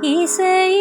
一岁。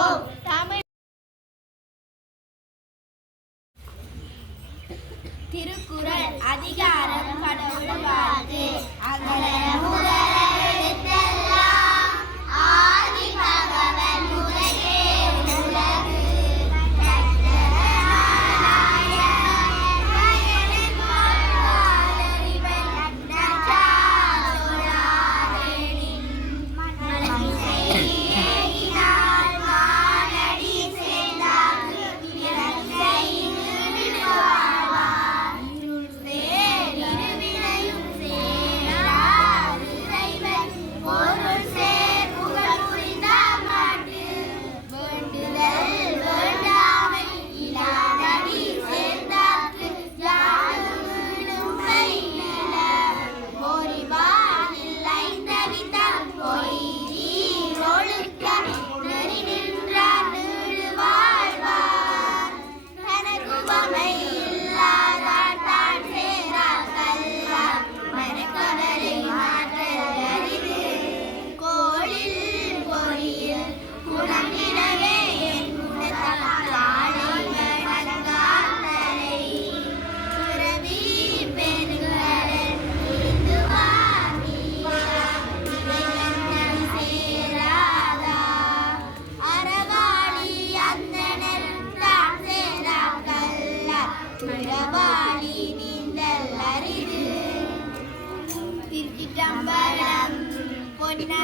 뻥. பிறவாடி நீந்தல் அரிது. திருச்சிற்றம்பலம் பொன்னா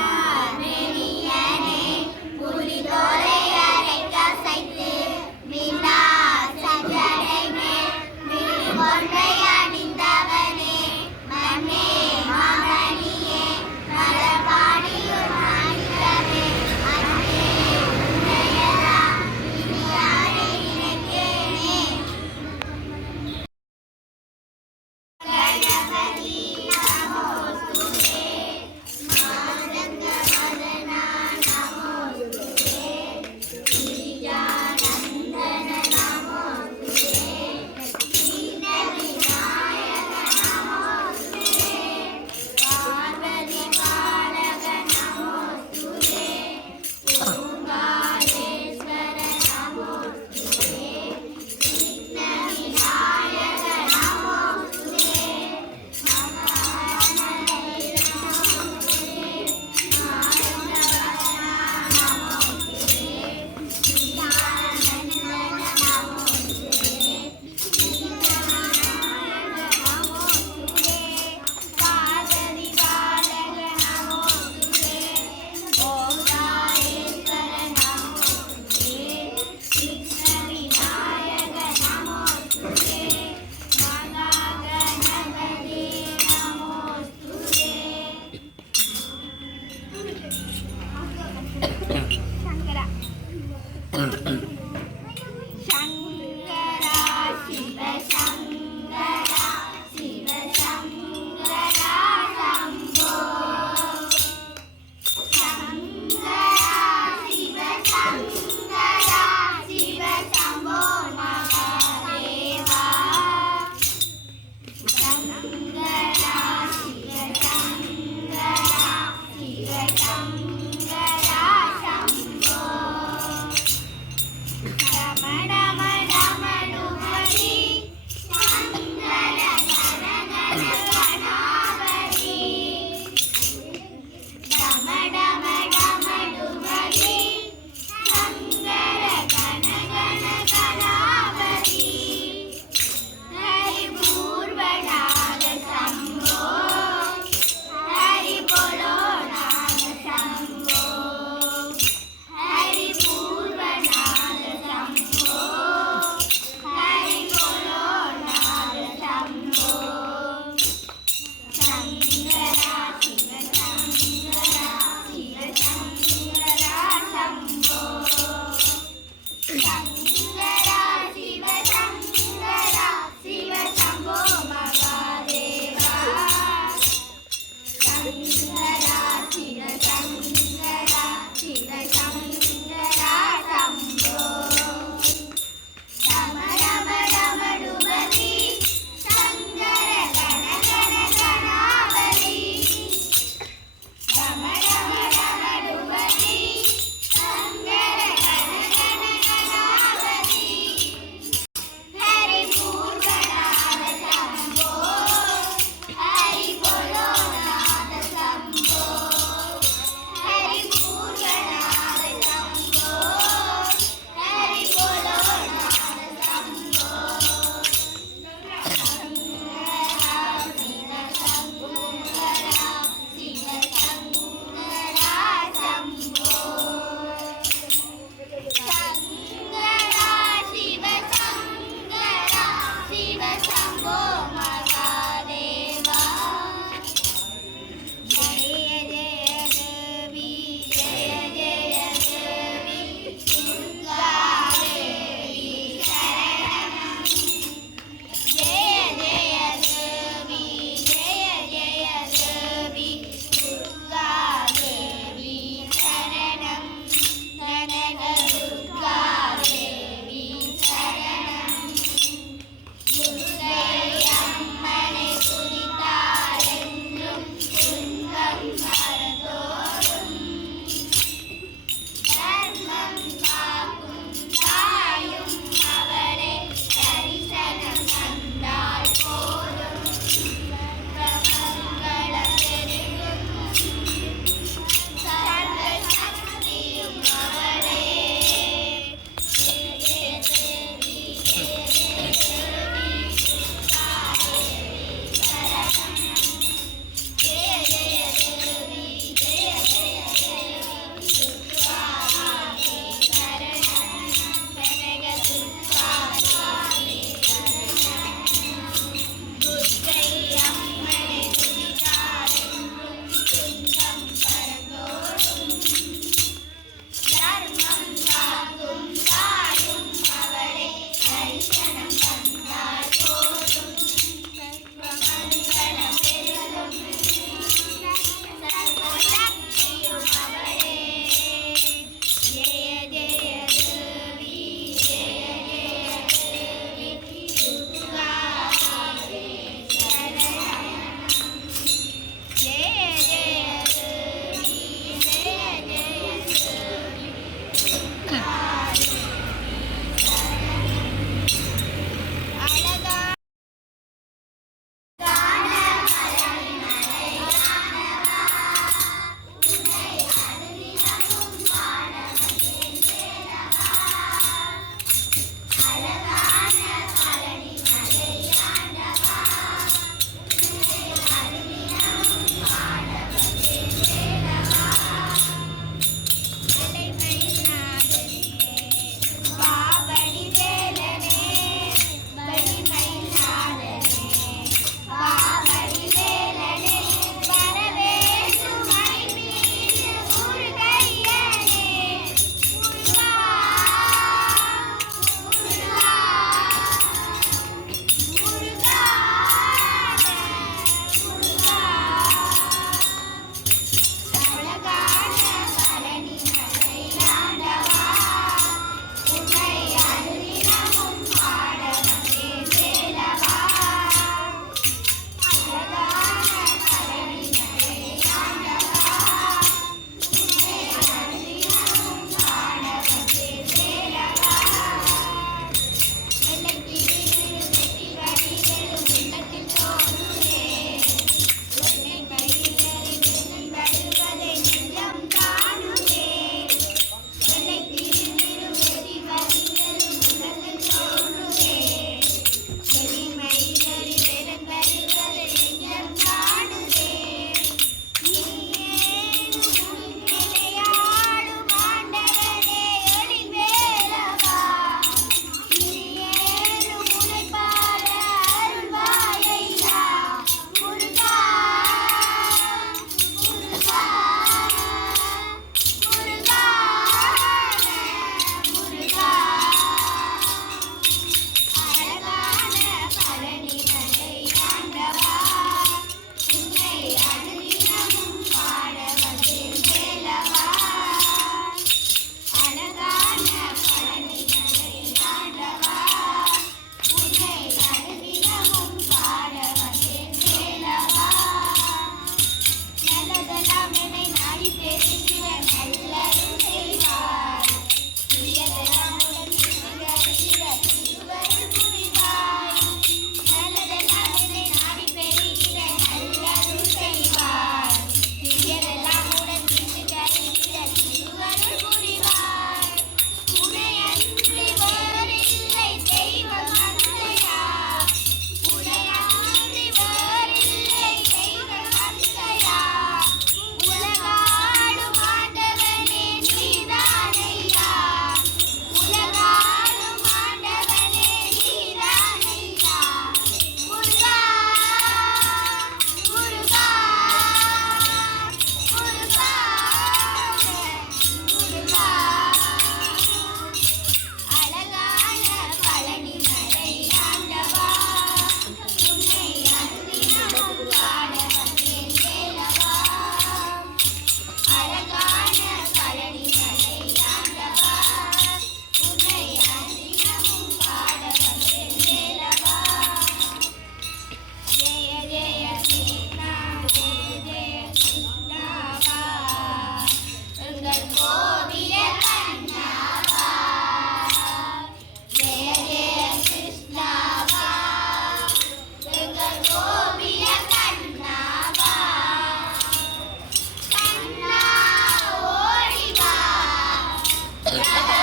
Yeah.